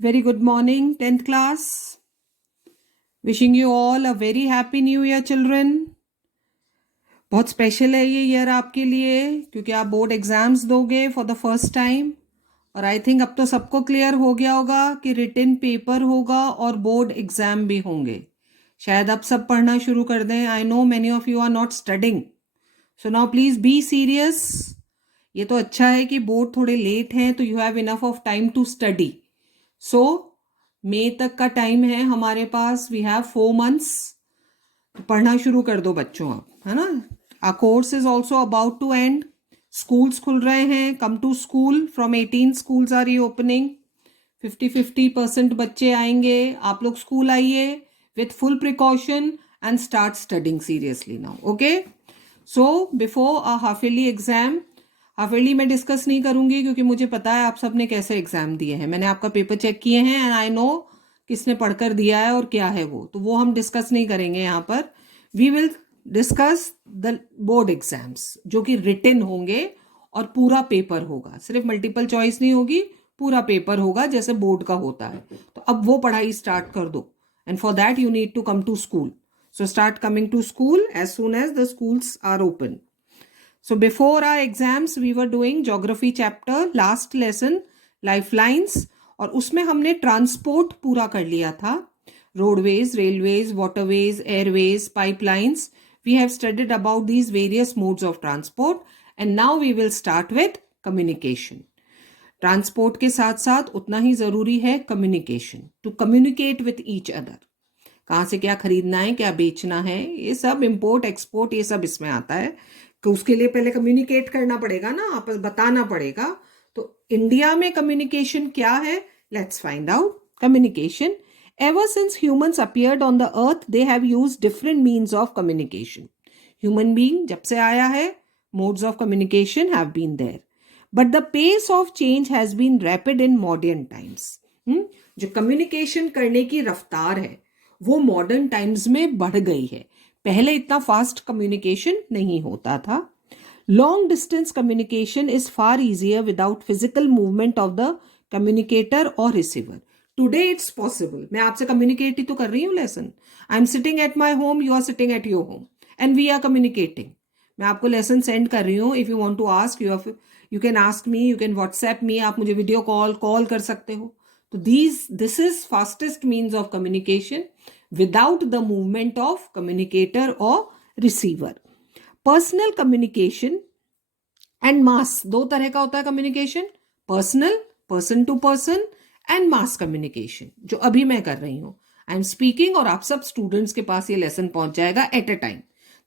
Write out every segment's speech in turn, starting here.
Very good morning, 10th class. Wishing you all a very happy new year, children. बहुत special है ये year आपके लिए क्योंकि आप बोर्ड एग्जाम्स दोगे फॉर द फर्स्ट टाइम। और आई थिंक अब तो सबको क्लियर हो गया होगा कि रिटन पेपर होगा और बोर्ड एग्जाम भी होंगे। शायद अब सब पढ़ना शुरू कर दें। I know many of you are not studying, so now please be serious. ये तो अच्छा है कि बोर्ड थोड़े लेट हैं तो you have enough of time to study. So मई तक का टाइम है हमारे पास। We have 4 months। तो पढ़ना शुरू कर दो बच्चों अब, है ना। Our course is also about to end. Schools खुल रहे हैं। Come to school from 18 schools are reopening. 50% बच्चे आएंगे। आप लोग स्कूल आइए with full precaution and start studying seriously now, okay. So before a half yearly exam, half yearly मैं discuss नहीं करूंगी क्योंकि मुझे पता है आप सबने कैसे एग्जाम दिए हैं। मैंने आपका पेपर चेक किए हैं एंड आई नो किसने पढ़कर दिया है और क्या है वो, तो वो हम डिस्कस नहीं करेंगे यहाँ पर। We will discuss the board exams जो कि रिटन होंगे और पूरा पेपर होगा, सिर्फ मल्टीपल चॉइस नहीं होगी, पूरा पेपर होगा जैसे बोर्ड का होता है। तो अब वो पढ़ाई स्टार्ट कर दो and for that you need to come to school. So start coming to school as soon as the schools are open. So before our exams we were doing geography chapter, last lesson lifelines, और उसमें हमने transport पूरा कर लिया था। Roadways, railways, waterways, Airways, pipelines. We have studied about these various modes of transport and now we will start with communication. Transport के साथ साथ उतना ही जरूरी है communication, to communicate with each other. कहाँ से क्या खरीदना है, क्या बेचना है, ये सब इंपोर्ट एक्सपोर्ट ये सब इसमें आता है। कि उसके लिए पहले कम्युनिकेट करना पड़ेगा ना, आपस बताना पड़ेगा। तो इंडिया में कम्युनिकेशन क्या है, let's find out. Communication, ever since humans appeared on the earth they have used different means of communication. Human being जब से आया है, modes of communication have been there, but the pace of change has been rapid in modern times. जो communication करने की रफ्तार है वो मॉडर्न टाइम्स में बढ़ गई है। पहले इतना फास्ट कम्युनिकेशन नहीं होता था। Long distance communication is far easier without physical movement of the communicator और रिसीवर। Today it's possible. मैं आपसे कम्युनिकेट ही तो कर रही हूँ lesson. I am sitting at my home, you are sitting at your home and we are communicating. मैं आपको लेसन सेंड कर रही हूँ। If you want to ask, you can ask me, you can WhatsApp me, आप मुझे video call कर सकते हो। तो this is fastest means of communication without the movement of communicator or receiver. Personal communication and mass, दो तरह का होता है communication, personal, person to person, and mass communication जो अभी मैं कर रही हूं। आई एम स्पीकिंग और आप सब स्टूडेंट्स के पास ये लेसन पहुंच जाएगा at a time.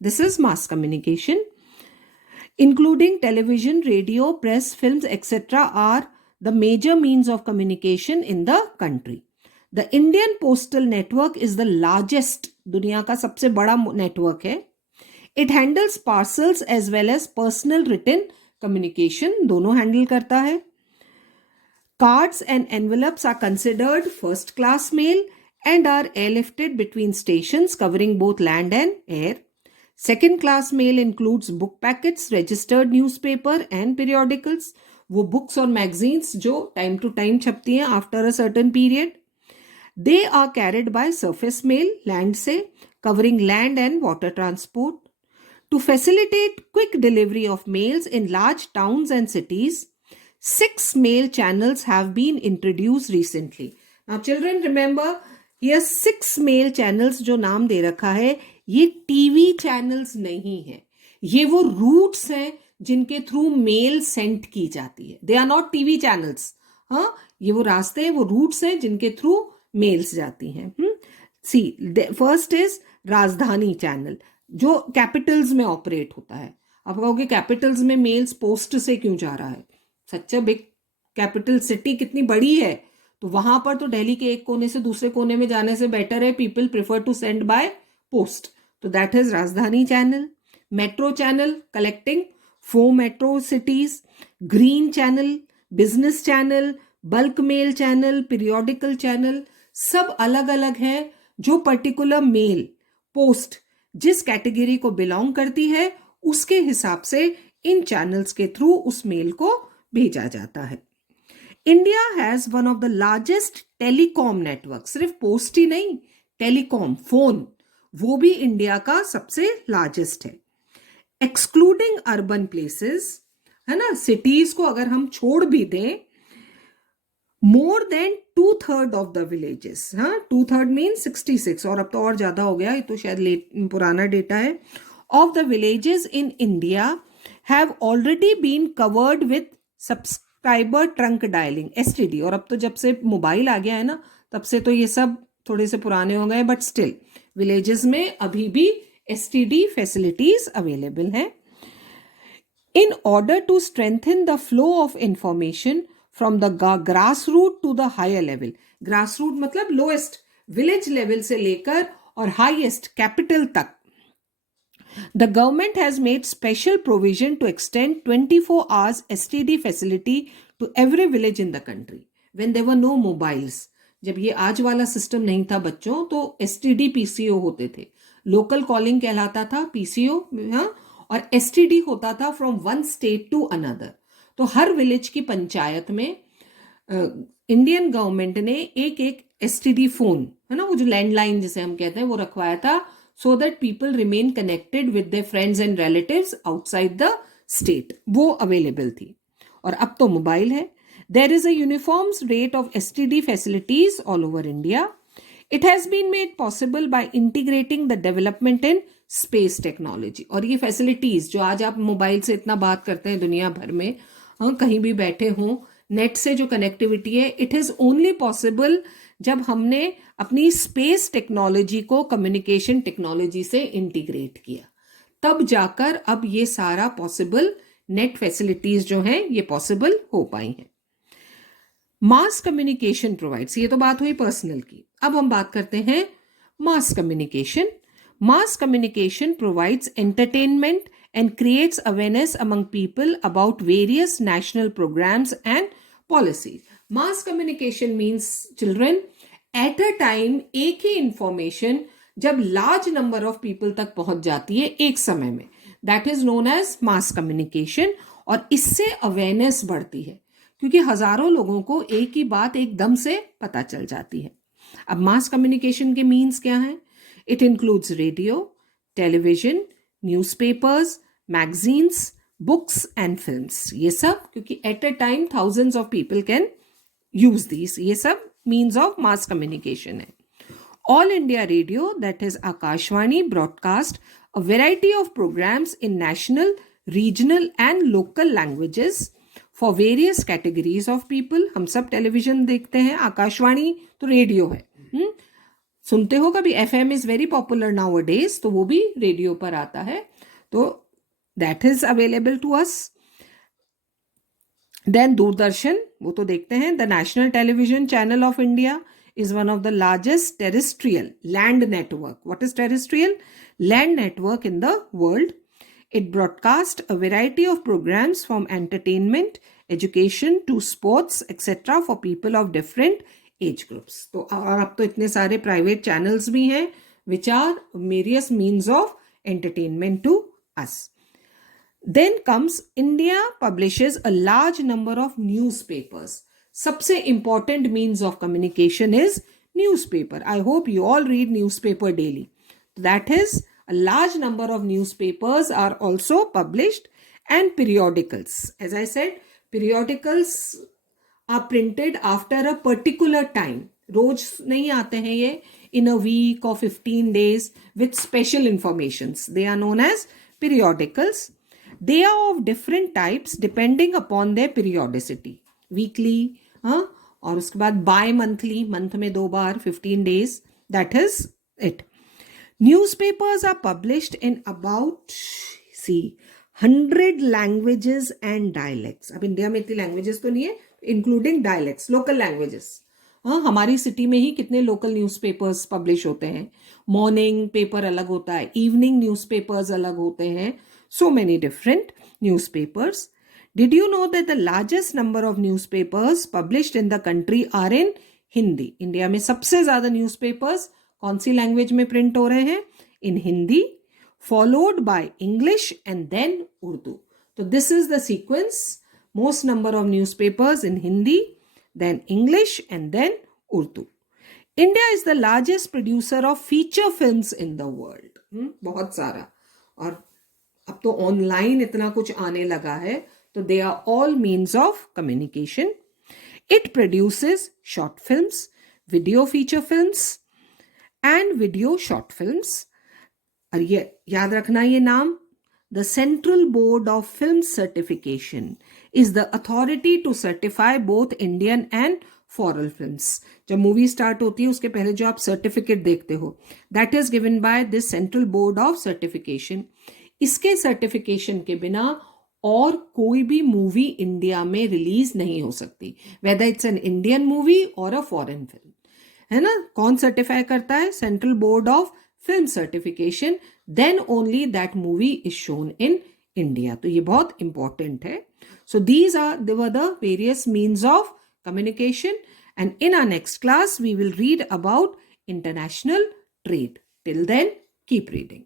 This is mass communication. Including television, radio, press, films etcetera are the major means of communication in the country. The Indian Postal Network is the largest, दुनिया का सबसे बड़ा network है। It handles parcels as well as personal written communication, दोनों handle करता है। Cards and envelopes are considered first class mail and are airlifted between stations covering both land and air. Second class mail includes book packets, registered newspaper and periodicals, वो books और magazines जो time to time छपती हैं after a certain period. They are carried by surface mail, land से, covering land and water transport. To facilitate quick delivery of mails in large towns and cities, 6 mail channels have been introduced recently. Now children remember, here 6 mail channels जो नाम दे रखा है, ये TV channels नहीं है। ये वो रूट्स हैं जिनके थ्रू मेल सेंड की जाती है। They are not TV channels. हाँ, ये वो रास्ते हैं, वो रूट्स हैं जिनके थ्रू मेल्स जाती हैं। सी फर्स्ट इज राजधानी चैनल जो कैपिटल्स में ऑपरेट होता है। आप कहोगे कैपिटल्स में मेल्स पोस्ट से क्यों जा रहा है, सच बिग कैपिटल सिटी कितनी बड़ी है, तो वहां पर तो दिल्ली के एक कोने से दूसरे कोने में जाने से बेटर है, people prefer to send by post, तो that is Rajdhani channel. Metro channel collecting 4 metro cities, green channel, business channel, bulk mail channel, periodical channel, सब अलग अलग है जो पर्टिकुलर मेल पोस्ट जिस कैटेगरी को बिलोंग करती है उसके हिसाब से इन चैनल्स के थ्रू उस मेल को भेजा जाता है। India has one of the largest telecom network, सिर्फ पोस्ट ही नहीं, टेलीकॉम फोन, वो भी इंडिया का सबसे लार्जेस्ट है। एक्सक्लूडिंग अर्बन प्लेसेस, है ना, सिटीज को अगर हम छोड़ भी दें, more than 2/3 of the villages, हाँ 2/3 मीन 66, और अब तो और ज्यादा हो गया, ये तो शायद पुराना डेटा है, of the villages in India have already been covered with subscriber trunk dialling, STD। और अब तो जब से मोबाइल आ गया है ना, तब से तो ये सब थोड़े से पुराने हो गए, बट स्टिल विलेजेस में अभी भी STD फैसिलिटीज अवेलेबल हैं। In order to strengthen the flow of information from the grassroots to the higher level, grassroots मतलब lowest village level से लेकर और highest capital तक, the government has made special provision to extend 24 hours STD facility to every village in the country when there were no mobiles। जब ये आज वाला system नहीं था बच्चों, तो STD PCO होते थे, लोकल कॉलिंग कहलाता था PCO, हाँ, और STD होता था from one state to another. तो हर विलेज की पंचायत में इंडियन गवर्नमेंट ने एक एक STD फोन, है ना, वो जो लैंडलाइन जिसे हम कहते हैं, वो रखवाया था, so that people remain connected with their friends and relatives outside the state, वो अवेलेबल थी। और अब तो मोबाइल है। There is a uniform rate of STD facilities all over India. It has been made possible by integrating the development in space technology। और ये facilities जो आज आप मोबाइल से इतना बात करते हैं दुनिया भर में, हाँ, कहीं भी बैठे हों, नेट से जो कनेक्टिविटी है, इट इज ओनली पॉसिबल जब हमने अपनी स्पेस टेक्नोलॉजी को कम्युनिकेशन टेक्नोलॉजी से इंटीग्रेट किया, तब जाकर अब ये सारा पॉसिबल, नेट फैसिलिटीज जो हैं ये पॉसिबल हो पाई हैं। मास कम्युनिकेशन प्रोवाइड्स, ये तो बात हुई पर्सनल की, अब हम बात करते हैं mass communication. Mass communication provides entertainment and creates awareness among people about various national programs and policies। Mass communication means children at a time एक ही information जब large number of people तक पहुंच जाती है एक समय में, that is known as mass communication। और इससे awareness बढ़ती है क्योंकि हजारों लोगों को एक ही बात एकदम से पता चल जाती है। अब मास कम्युनिकेशन के मीन्स क्या हैं? It includes radio, television, newspapers, magazines, books and films, ये सब, क्योंकि at a time thousands of people can use this, ये सब मीन्स ऑफ मास कम्युनिकेशन है। All India Radio, that is Akashvani, broadcast a variety of programmes in national, regional and local languages for various categories of people. हम सब television देखते हैं, आकाशवाणी तो radio है, सुनते हो कभी, FM is very popular nowadays, तो वो भी रेडियो पर आता है, तो that is available to us. Then Doordarshan, वो तो देखते हैं, the national television channel of India is one of the largest terrestrial land network. What is terrestrial? Land network in the world. It broadcasts a variety of programs from entertainment, education to sports, etc. for people of different age groups. तो और अब तो इतने सारे private channels भी हैं which are various means of entertainment to us. Then comes India publishes a large number of newspapers. सबसे important means of communication is newspaper. I hope you all read newspaper daily. That is, a large number of newspapers are also published, and periodicals. As I said, periodicals are printed after a particular time. रोज नहीं आते हैं ये, in a week or 15 days with special informations. They are known as periodicals. They are of different types depending upon their periodicity. Weekly, हाँ, और उसके बाद by monthly, month में 2 बार, 15 days, that is it. Newspapers are published in about 100 languages and dialects. अब India में इतनी languages तो नहीं है, इंक्लूडिंग डायलेक्ट्स, लोकल लैंग्वेजेस। हाँ, हमारी सिटी में ही कितने लोकल न्यूज़पेपर्स पब्लिश होते हैं। मॉर्निंग पेपर अलग होता है, इवनिंग न्यूज़पेपर्स अलग होते हैं, so many different newspapers. Did you know that the largest number of newspapers published in the country are in Hindi? India में सबसे ज्यादा न्यूज़पेपर्स कौन सी लैंग्वेज में प्रिंट हो रहे हैं? इन Hindi, followed by English and then Urdu. So this is the sequence. Most number of newspapers in Hindi, then English, and then Urdu. India is the largest producer of feature films in the world. बहुत सारा. और अब तो online इतना कुछ आने लगा है, तो they are all means of communication. It produces short films, video feature films, and video short films. और ये याद रखना ये नाम, the Central Board of Film Certification is the authority to certify both Indian and foreign films. जब movie start होती है उसके पहले जो आप सर्टिफिकेट देखते हो, that is given by this Central Board of Certification. इसके सर्टिफिकेशन के बिना और कोई भी मूवी इंडिया में रिलीज नहीं हो सकती, whether it's an Indian movie or a foreign film. है ना? कौन सर्टिफाई करता है? Central board of film certification. Then only that movie is shown in India. तो ये बहुत इंपॉर्टेंट है. So these were the various means of communication, and in our next class we will read about international trade. Till then keep reading.